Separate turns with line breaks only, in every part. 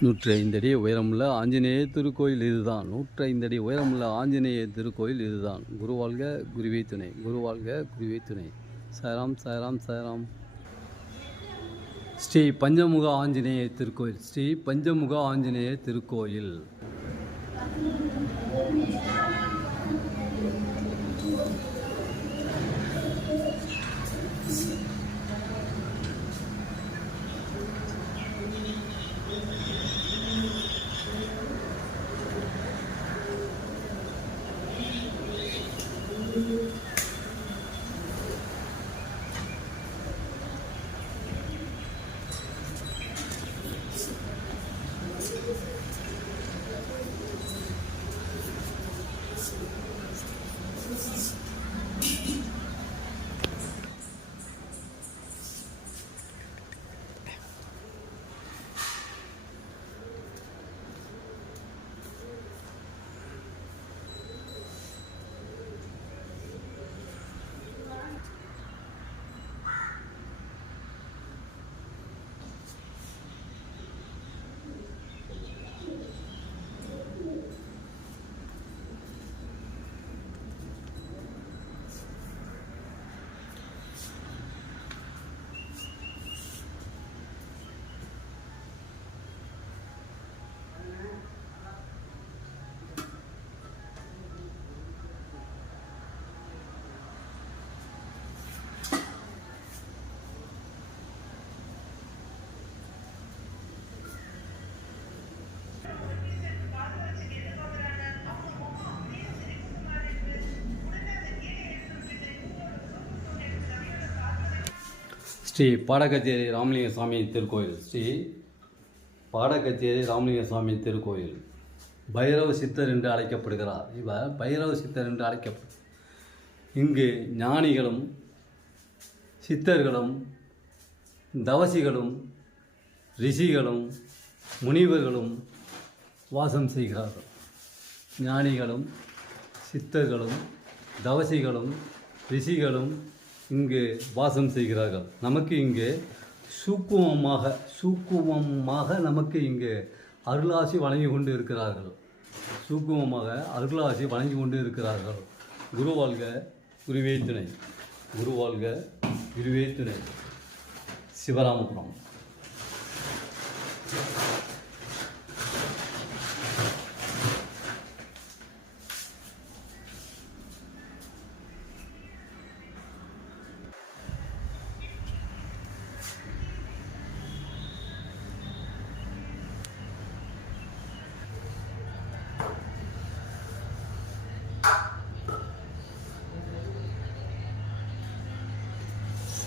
நூற்றி ஐந்தடி உயரமுள்ள ஆஞ்சநேய திருக்கோயில் இதுதான். நூற்றி ஐந்தடி உயரமுள்ள ஆஞ்சநேய திருக்கோயில் இதுதான். குருவாழ்க குருவே துணை. குருவாழ்க குருவே துணை. சாராம் சாராம் சாராம் ஸ்ரீ பஞ்சமுக ஆஞ்சநேய திருக்கோயில். ஸ்ரீ பஞ்சமுக ஆஞ்சநேய திருக்கோயில். ஸ்ரீ பாடகச்சேரி ராமலிங்க சுவாமி திருக்கோயில். ஸ்ரீ பாடகச்சேரி ராமலிங்க சுவாமி திருக்கோயில். பைரவ சித்தர் என்று அழைக்கப்படுகிறார். இவர் பைரவ சித்தர் என்று அழைக்கப்படும். இங்கு ஞானிகளும் சித்தர்களும் தவசிகளும் ரிஷிகளும் முனிவர்களும் வாசம் செய்கிறார்கள். ஞானிகளும் சித்தர்களும் தவசிகளும் ரிஷிகளும் இங்கு வாசம் செய்கிறார்கள். நமக்கு இங்கு சூக்குவமாக சூக்குமமாக நமக்கு இங்கு அருளாசி வழங்கி கொண்டு இருக்கிறார்கள். சூக்குவமாக அருளாசி வழங்கி கொண்டு இருக்கிறார்கள். குருவாழ்க குருவே துணை. குருவாழ்க குருவே துணை. சிவராமபுரம்.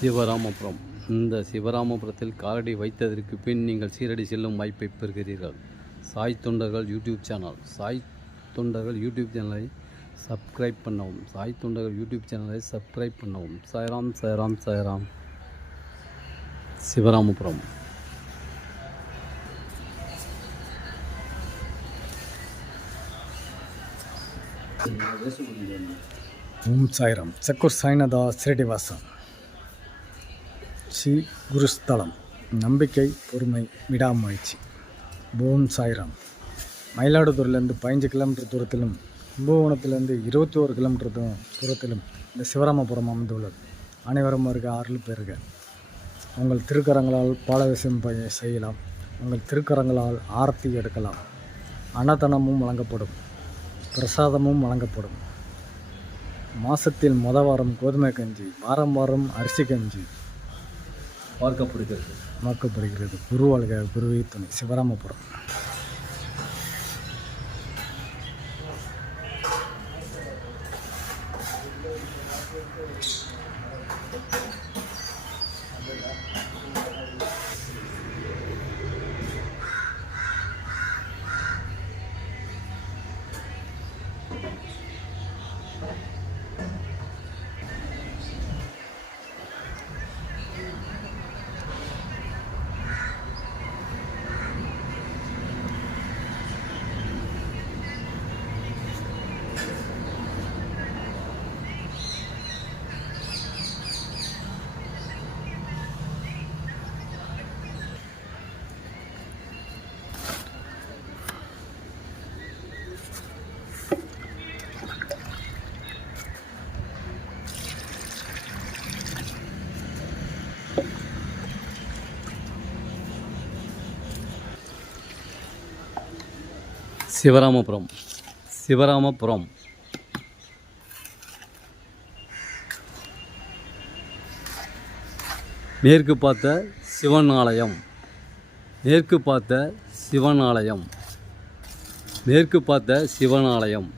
சிவராமபுரம். இந்த சிவராமபுரத்தில் காலடி வைத்ததற்கு பின் நீங்கள் சீரடி செல்லும் வாய்ப்பை பெறுகிறீர்கள். சாய் தொண்டர்கள் யூடியூப் சேனல். சாய் தொண்டர்கள் யூடியூப் சேனலை சப்ஸ்கிரைப் பண்ணவும். சாய் தொண்டர்கள் யூடியூப் சேனலை சப்ஸ்கிரைப் பண்ணவும். சாய்ராம் சாய்ராம் சாய்ராம். சிவராமபுரம்.
ஓம் சாய்ராம். சக்கூர் சாய்நாதா சிரடிவாச ஸ்ரீ குருஸ்தலம். நம்பிக்கை பொறுமை விடாமுயற்சி. பூம் சாய்ராம். மயிலாடுதுறையிலேருந்து பதினஞ்சு கிலோமீட்டர் தூரத்திலும் கும்பகோணத்திலேருந்து இருபத்தி ஒரு கிலோமீட்டர் தூ- தூரத்திலும் இந்த சிவராமபுரம் அமைந்துள்ளது. அனைவரும் வருக ஆறில் பெறுக. உங்கள் திருக்கரங்களால் பாலவிசம் செய்யலாம். உங்கள் திருக்கரங்களால் ஆரத்தி எடுக்கலாம். அன்னதானமும் வழங்கப்படும். பிரசாதமும் வழங்கப்படும். மாதத்தில் மொத வாரம் கோதுமை கஞ்சி வாரம் வாரம் அரிசி கஞ்சி
பார்க்கப்படுகிறது.
பார்க்கப்படுகிறது. குருவாழ்க குருவி துணை சிவராமபுரம்.
சிவராமபுரம். சிவராமபுரம். மேற்கு பார்த்த சிவன் ஆலயம் மேற்கு பார்த்த சிவன் ஆலயம் மேற்கு பார்த்த சிவன் ஆலயம்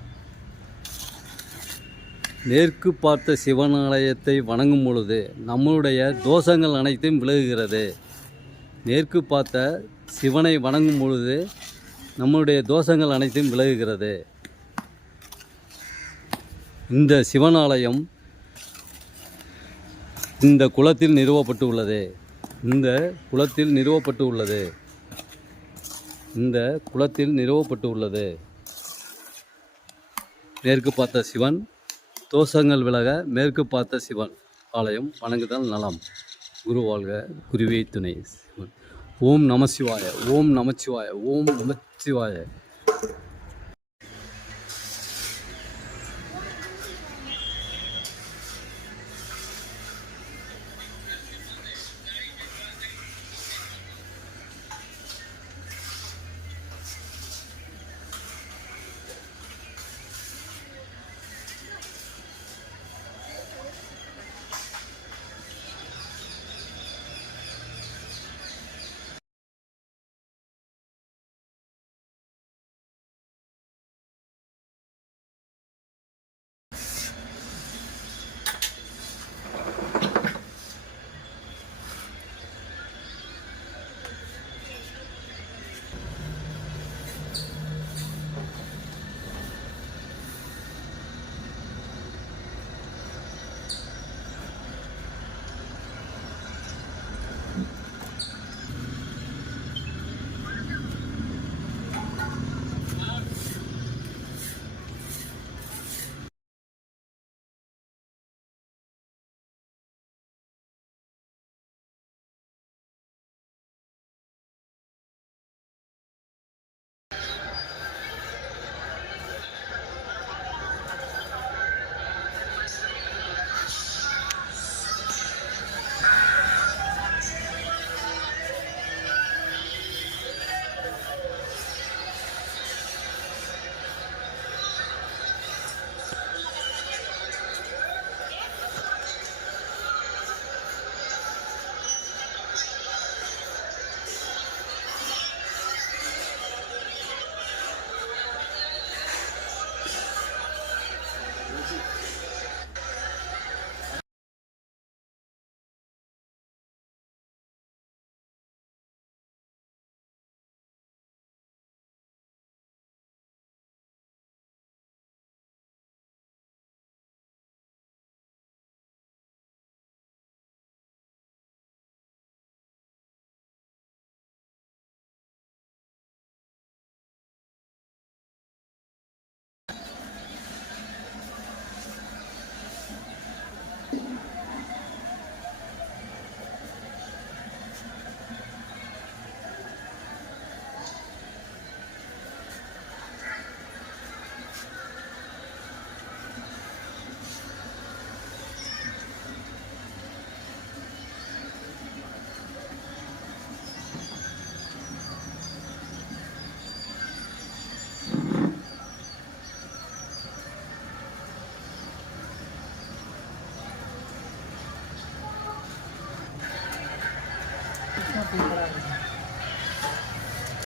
மேற்கு பார்த்த சிவன் ஆலயத்தை வணங்கும் பொழுது நம்மளுடைய தோஷங்கள் அனைத்தும் விலகுகிறது. மேற்கு பார்த்த சிவனை வணங்கும் பொழுது நம்முடைய தோஷங்கள் அனைத்தும் விலகுகிறது. இந்த சிவன் ஆலயம் இந்த குளத்தில் நிறுவப்பட்டு உள்ளது. இந்த குளத்தில் நிறுவப்பட்டு உள்ளது. இந்த குளத்தில் நிறுவப்பட்டு உள்ளது. மேற்கு பார்த்த சிவன் தோஷங்கள் விலக மேற்கு பார்த்த சிவன். ஆலயம் வணங்குதல் நலம். குரு வாழ்க குருவியை துணை சிவன். ஓம் நமசிவாய ஓம் நமச்சிவாய ஓம் நமச்சிவாய Thank you.